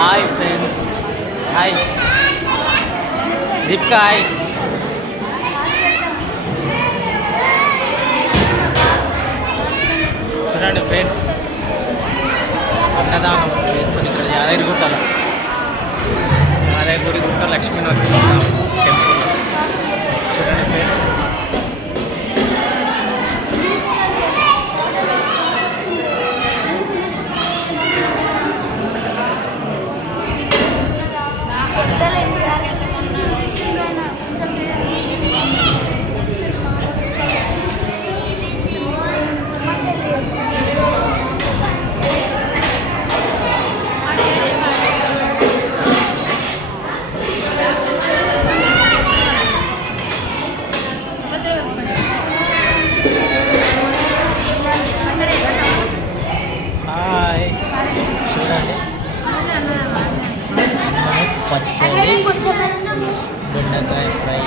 Hi friends, hi Deepika, hi. చూడండి friends, అన్నదానం చేస్తుంది ఇక్కడ యాదగిరిగుట్ట లక్ష్మీ నరసింహ టెంపుల్. చూడండి ఫ్రెండ్స్, హాయ్. చూడండి, అన్నము, పచ్చడి, బెండకాయ ఫ్రై,